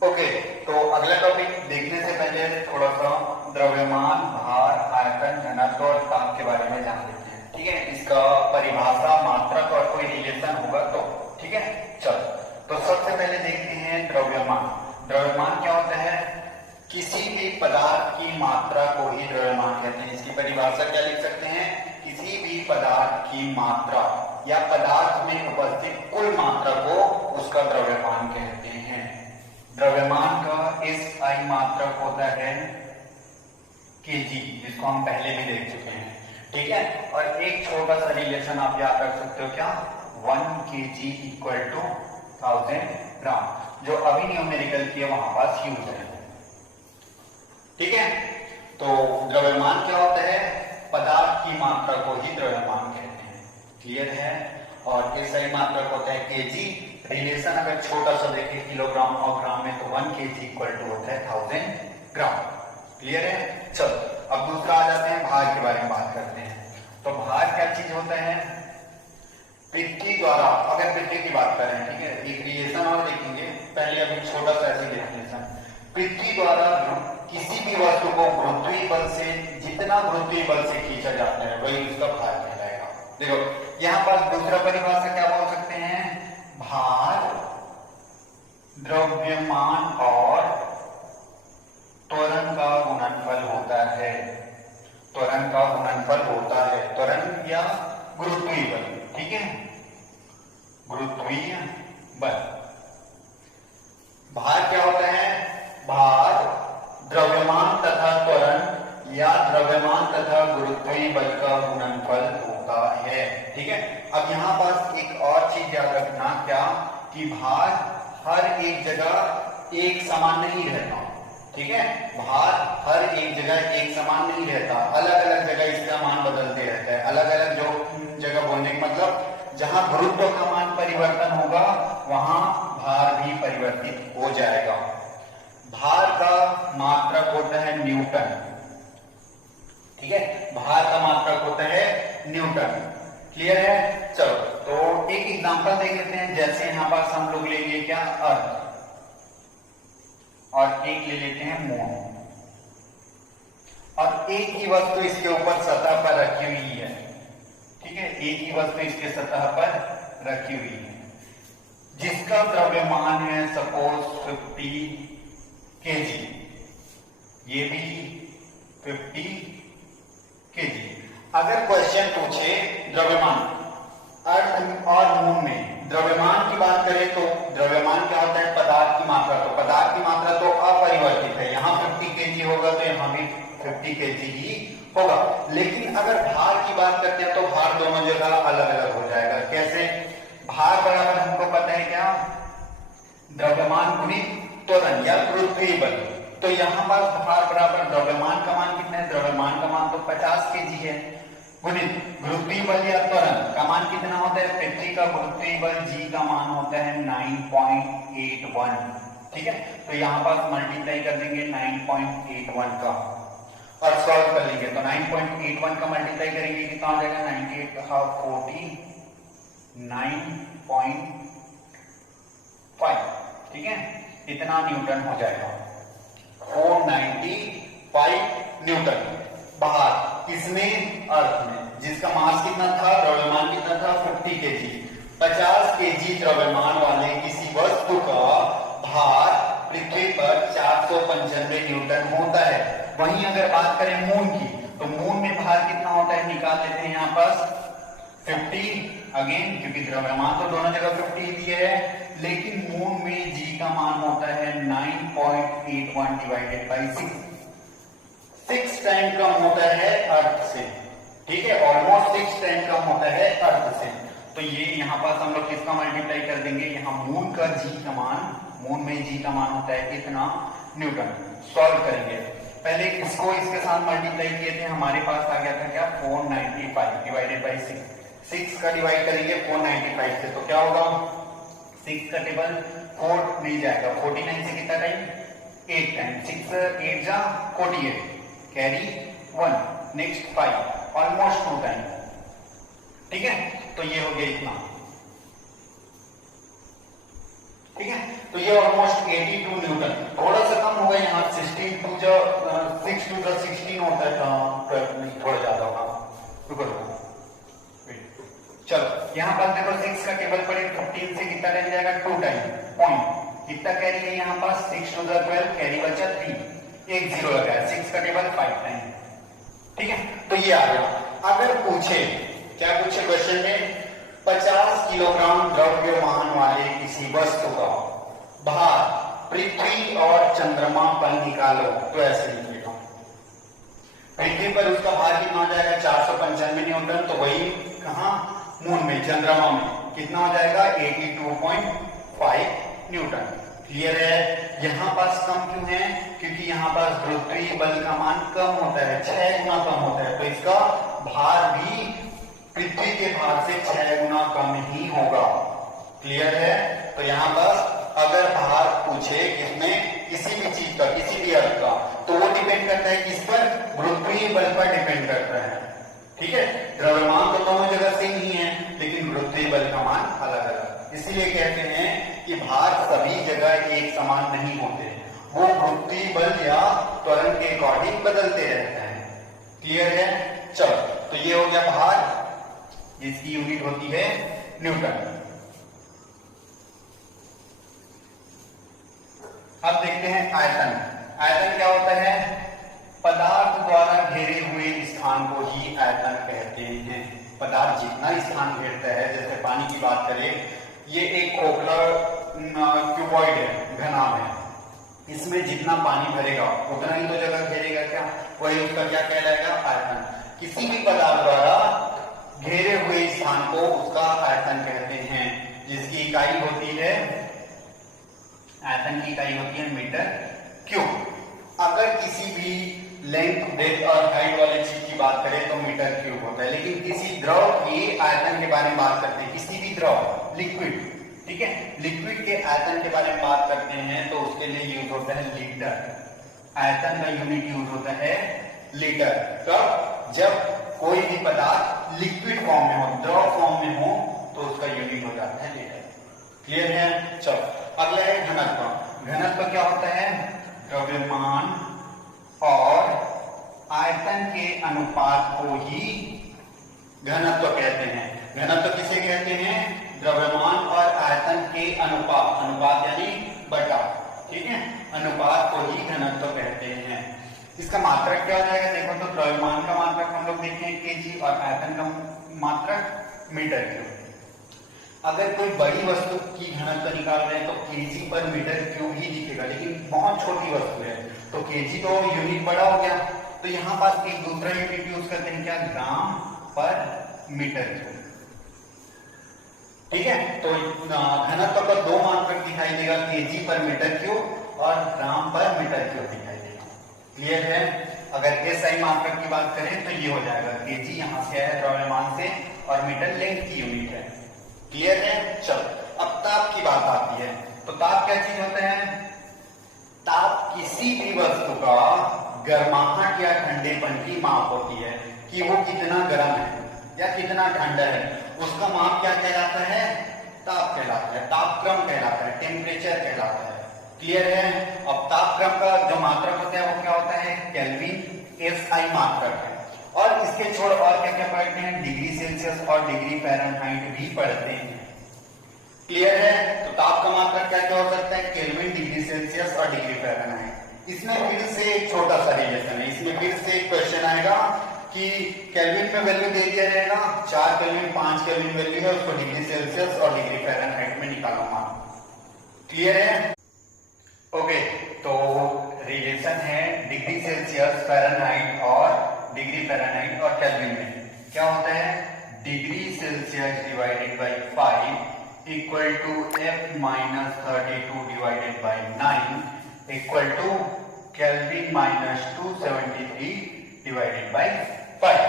Okay, तो अगला topic देखने से पहले थोड़ा सा द्रव्यमान, भार, आयतन, घनत्व और ताप के बारे में जान लेते हैं। ठीक है, इसका परिभाषा, मात्रक और कोई रिलेशन होगा तो। ठीक है, चलो तो सबसे पहले देखते हैं द्रव्यमान। द्रव्यमान क्या होता है? किसी भी पदार्थ की मात्रा को ही द्रव्यमान कहते हैं। इसकी परिभाषा क्या लिख सकते हैं? किसी भी पदार्थ की मात्रा या पदार्थ में उपस्थित कुल मात्रा को उसका द्रव्यमान कहते हैं। द्रव्यमान का SI मात्रक होता है kg, जिसको हम पहले भी देख चुके हैं। ठीक है, और एक छोटा सा रिलेशन आप याद रख सकते हो, क्या? 1 kg इक्वल टू 1000 ग्राम, जो अभी न्यूमेरिकल की है वहां पास यूज है। ठीक है, तो द्रव्यमान क्या होता है? पदार्थ की मात्रा को ही द्रव्यमान कहते हैं। क्लियर है? और SI मात्रक होता है kg। रिलेशन अगर छोटा सा देखें किलोग्राम और ग्राम में, तो 1 kg इक्वल टू होता है 1000 ग्राम। क्लियर है? चलो अब दूसरा आ जाते हैं, भार के बारे में बात करते हैं। तो भार क्या चीज होता है? पृथ्वी द्वारा, अगर पृथ्वी की बात करें, ठीक है, एक रिलेशन और देखेंगे, पहले अभी छोटा सा ऐसे रिलेशन। पृथ्वी द्वारा किसी भी वस्तु को गुरुत्वीय बल से, जितना गुरुत्वीय बल से खींचा जाता है वही उसका भार कहलाएगा। देखो यहां पर दूसरा परिभाषा क्या बोल सकते हैं? भार द्रव्यमान और त्वरण का गुणनफल होता है। त्वरण का गुणनफल होता है, त्वरण या गुरुत्वीय बल। ठीक है, गुरुत्वीय बल। भार क्या होता है? भार द्रव्यमान तथा त्वरण या द्रव्यमान तथा गुरुत्वीय बल का गुणनफल होता है। ठीक है, अब यहां पास एक और चीज याद रखना, क्या? कि भार हर एक जगह एक समान नहीं रहता। ठीक है, भार हर एक जगह एक समान नहीं रहता, अलग अलग जगह इसका मान बदलते रहता है। अलग अलग जो जगह बोलने का मतलब, जहां गुरुत्व का मान परिवर्तन होगा वहां भार भी परिवर्तित हो जाएगा। भार का मात्रक होता है न्यूटन। ठीक है, भार का मात्रक होता है न्यूटन। क्लियर है? चलो तो एक एग्जांपल देख लेते हैं। जैसे यहां पास हम लोग लेंगे क्या? अर्थ, और एक ले लेते हैं मून, और एक ही वस्तु इसके ऊपर सतह पर रखी हुई है। ठीक है, एक ही वस्तु इसके सतह पर रखी हुई है, जिसका द्रव्यमान है सपोज 50 kg, ये भी 50 kg। अगर क्वेश्चन पूछे द्रव्यमान अर्थ और मून में द्रव्यमान की बात करें, तो द्रव्यमान क्या होता है? पदार्थ की मात्रा। तो पदार्थ की मात्रा तो अपरिवर्तित है, यहाँ 50 kg होगा तो यहाँ भी 50 kg ही होगा। लेकिन अगर भार की बात करते हैं तो भार दोनों जगह अलग अलग हो जाएगा। कैसे? भार बराबर हमको पता है क्या? द्रव्यमान गुणित त्वरण या गुरुत्वीय बल। तो यहाँ पर भार बराबर द्रव्यमान का मान कितना है? द्रव्यमान का मान तो 50 kg है, गुणित गुरुत्वीय बल या त्वरण का मान कितना होता है? पृथ्वी का गुरुत्वीय बल G का मान होता है 9.81। ठीक है, तो यहाँ पास मल्टीप्लाई कर देंगे 9.81 का और सॉल्व कर लेंगे। तो 9.81 का मल्टीप्लाई करेंगे कितना हो जाएगा? 98 हाफ 49.5। ठीक है, इतना न्यूटन हो जाएगा, 495 न्यूटन। बाहर किसमें? अर्थ में, जिसका मास कितना था? द्रव्यमान कितना था? 50 kg। 50 kg द्रव्यमान वाले किसी वस्तु का भार पृथ्वी पर 495 न्यूटन होता है। वहीं अगर बात करें मून की, तो मून में भार कितना होता है? निकाल लेते हैं यहाँ पास 50 अगेन, क्योंकि द्रव्यमान तो दोनों जगह 50 दिए है, लेकिन मून में G का मान होता है 9.81 डिवाइडेड बाई 6। 6 टाइम कम होता है अर्थ से। ठीक है, ऑलमोस्ट 6 टाइम कम होता है अर्थ से। तो ये यहाँ पास हम लोग किसका मल्टीप्लाई कर देंगे? यहाँ मून का G का मान, मून में G का मान होता है कितना? न्यूटन। सॉल्व करेंगे, पहले इसको इसके साथ मल्टीप्लाई किए थे, हमारे पास आ गया था क्या? 495 डिवाइडेड बाई 6। 6 का डिवाइड करेंगे 495 से, तो क्या होगा? 6 का टेबल 4 नहीं जाएगा, 49 से कितना टाइम? 8 टाइम। 6 8 जा 48, कैरी 1, नेक्स्ट 5, ऑलमोस्ट 2 टाइम। ठीक है, तो ये हो गया इतना। ठीक है। तो ये ऑलमोस्ट 82 न्यूटन, थोड़ा सा कम होगा यहाँ 16 टू जो 6 टू जो 16 होता है, थोड़ा ज्यादा होगा। रुको चलो यहाँ पर देखो 6 का टेबल पड़े 15 से कितना रह जाएगा 2 टाइम पॉइंट, कितना कैरी है यहाँ पास 6 टू 12, कैरी बचा 3, एक 0 लगाया, 6 का टेबल 5 टाइम। ठीक है, तो ये आ गया। अगर पूछे, क्या पूछे क्वेश्चन में, 50 किलोग्राम द्रव्यमान वाले किसी वस्तु का भार पृथ्वी और चंद्रमा पर निकालो, तो ऐसे लिखेगा। पृथ्वी पर उसका भार कितना हो जाएगा 495 न्यूटन, तो वही कहा मून में, चंद्रमा में कितना हो जाएगा 82.5 न्यूटन। क्लियर है। यहाँ पास कम क्यों है, क्योंकि यहाँ पास गुरुत्वीय बल का मान कम होता है, 6 गुना कम होता है, तो इसका भार भी पृथ्वी के भार से 6 गुना कम ही होगा। क्लियर है। तो यहाँ पर अगर भार पूछे किसमें, किसी भी चीज का, किसी भी अर्थ का, तो वो डिपेंड करता है किस पर, गुरुत्वीय बल पर डिपेंड करता है। ठीक है, द्रव्यमान तो दोनों जगह सेम ही है, लेकिन गुरुत्वीय बल का मान अलग अलग, इसीलिए कहते हैं कि भार सभी जगह एक समान नहीं होते, वो गुरुत्वीय बल या त्वरण के अकॉर्डिंग बदलते रहते हैं। क्लियर है। चलो, तो ये हो गया भार, जिसकी यूनिट होती है न्यूटन। अब देखते हैं आयतन। आयतन क्या होता है, पदार्थ द्वारा घेरे हुए स्थान को ही आयतन कहते हैं। पदार्थ जितना स्थान घेरता है, जैसे पानी की बात करें, ये एक खोखला क्यूबॉइड है, घनाभ है, इसमें जितना पानी भरेगा उतना ही तो जगह घेरेगा, क्या वही उसका क्या कहलाएगा, आयतन। किसी भी पदार्थ द्वारा घेरे हुए स्थान को उसका आयतन कहते हैं, जिसकी इकाई होती है, आयतन की इकाई होती है मीटर क्यूब। अगर किसी भी लेंथ, ब्रेथ और हाइट वाले चीज की बात करें तो मीटर क्यूब होता है, लेकिन किसी द्रव के आयतन के बारे में बात करते हैं, किसी भी द्रव, लिक्विड, ठीक है, लिक्विड के आयतन के बारे में बात करते हैं तो उसके लिए यूज होता है लीटर। आयतन का यूनिट यूज होता है लीटर। कब, जब कोई भी पदार्थ लिक्विड फॉर्म में हो, द्रव फॉर्म में हो, तो उसका यूनिट हो जाता है लीटर। क्लियर है। चलो, अगला है घनत्व। घनत्व क्या होता है, द्रव्यमान और आयतन के अनुपात को ही घनत्व कहते हैं। घनत्व किसे कहते हैं, द्रव्यमान और आयतन के अनुपात, अनुपात यानी बटा, ठीक है, अनुपात को ही घनत्व कहते हैं। इसका मात्रक क्या हो जाएगा, देखो तो द्रव्यमान का मात्रक हम लोग देखते हैं केजी और आयतन का मात्रक मीटर क्यूब। अगर कोई बड़ी वस्तु की घनत्व निकाल रहे हैं तो केजी पर मीटर क्यूब ही दिखेगा, लेकिन बहुत छोटी वस्तु है तो केजी तो यूनिट बड़ा हो गया, तो यहाँ पास एक दूसरा यूनिट यूज करते हैं, क्या, ग्राम पर मीटर क्यूब। ठीक है, तो घनत्व पर दो मात्रक दिखाई देगा, केजी पर मीटर क्यूब और ग्राम पर मीटर क्यूब दिखाई देगा। क्लियर है। अगर एसआई मात्रक की बात करें तो ये हो जाएगा, केजी यहाँ से है द्रव्यमान से और मीटर लेंथ की यूनिट है। क्लियर है। चलो, अब ताप की बात आती है, तो ताप क्या चीज होता है, ताप किसी भी वस्तु का गर्माहट या ठंडेपन की माप होती है, कि वो कितना गर्म है या कितना ठंडा है, उसका माप क्या कहलाता है, ताप कहलाता है, तापक्रम कहलाता है, टेम्परेचर कहलाता है। क्लियर है। अब तापक्रम का जो मात्रक होता है वो क्या होता है, केल्विन, एसआई मात्रक है। और इसके छोड़ और क्या क्या पढ़ते हैं, डिग्री सेल्सियस और डिग्री फ़ारेनहाइट भी पढ़ते हैं। क्लियर है। तो ताप का मात्रक क्या क्या हो सकता है, केल्विन, डिग्री सेल्सियस और डिग्री फ़ारेनहाइट। इसमें फिर से एक छोटा सा रिलेशन है, इसमें फिर से एक क्वेश्चन आएगा कि केल्विन में वैल्यू दे दिया रहेगा, 4 केल्विन 5 केल्विन वैल्यू है, उसको डिग्री सेल्सियस और डिग्री फ़ारेनहाइट में निकालूंगा। क्लियर है। ओके, तो रिलेशन है डिग्री सेल्सियस, फ़ारेनहाइट और डिग्री फ़ारेनहाइट और केल्विन में क्या होता है, degree Celsius divided by 5 equal to F-32 divided by 9 equal to kelvin -273 divided by 5।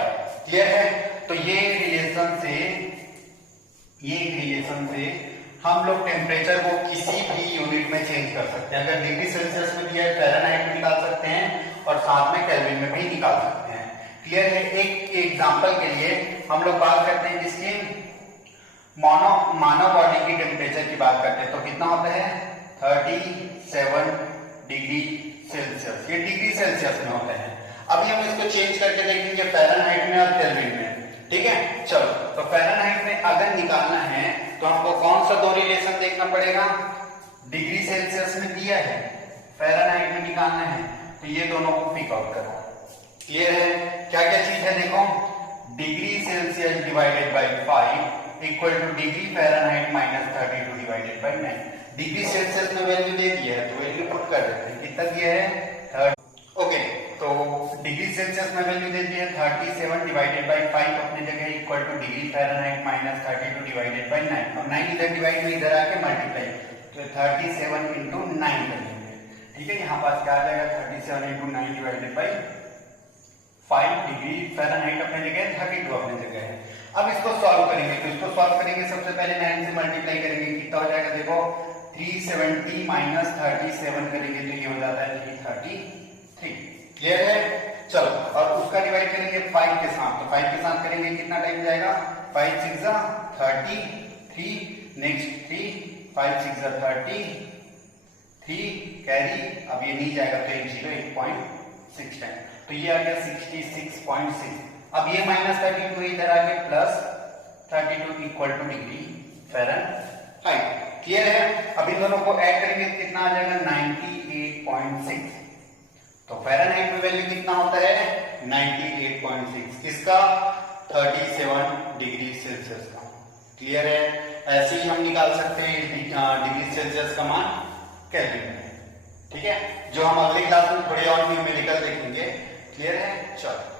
Clear है। तो ये रिलेशन से हम लोग टेम्परेचर को किसी भी यूनिट में चेंज कर सकते हैं। अगर डिग्री सेल्सियस में दिया है, फ़ारेनहाइट में निकाल सकते हैं और साथ में केल्विन में भी निकाल सकते हैं। क्लियर है। एक एग्जांपल के लिए हम लोग बात करते हैं जिसकी मानव बॉडी की टेम्परेचर की बात करते हैं तो कितना होता है 37 डिग्री सेल्सियस। ये डिग्री सेल्सियस में होता है। अभी हम इसको चेंज करके देखेंगे फ़ारेनहाइट में और केल्विन में। ठीक है, चलो तो फ़ारेनहाइट में अगर निकालना है तो हमको कौन सा दो रिलेशन देखना पड़ेगा, डिग्री सेल्सियस में दिया है, फ़ारेनहाइट में निकालना है तो ये दोनों को पिक आउट करो। क्लियर है? क्या क्या चीज है देखो, degree Celsius divided by 5 equal two degree Fahrenheit minus 32 divided by 9। Degree Celsius में वैल्यू दे दिया है तो वैल्यू पुट कर देते हैं। कितना दिया है? ओके, तो डिग्री सेल्सियस में वैल्यू दे दी है 37 डिवाइडेड बाई 5 अपनी जगह equal two degree Fahrenheit minus 32 divided by 9। और 9 इधर डिवाइड में इधर आके मल्टीप्लाई, तो 37 इंटू 9 कर लेंगे। ठीक है, यहाँ पास क्या आ जाएगा 37 into 9 divided by 5 degree Fahrenheit अपने जगह 32 अपने जगह है। अब इसको सॉल्व करेंगे तो इसको सॉल्व करेंगे सबसे पहले 9 से मल्टीप्लाई करेंगे, कितना हो जाएगा देखो 370 माइनस 37 करेंगे तो ये हो जाता है 333। क्लियर है? चलो, और उसका डिवाइड करेंगे 5 के साथ, तो 5 के साथ करेंगे कितना टाइम जाएगा 5 6 33, नेक्स्ट 3 5 6 33 कैरी, अब ये नहीं जाएगा तो 1.6 टाइम, तो ये आ गया 66.6। अब ये माइनस 32 इधर आके plus 32 equal two degree Fahrenheit. Clear है? अब इन दोनों को ऐड करेंगे तो कितना आ जाएगा 98.6। तो फ़ारेनहाइट में वैल्यू कितना होता है 98.6 किसका 37 डिग्री सेल्सियस का। क्लियर है? ऐसे ही हम निकाल सकते हैं डिग्री सेल्सियस का मान केल्विन में। ठीक है, जो हम अगले क्लास में थोड़े और न्यूमेरिकल देखेंगे। क्लियर है? चलो।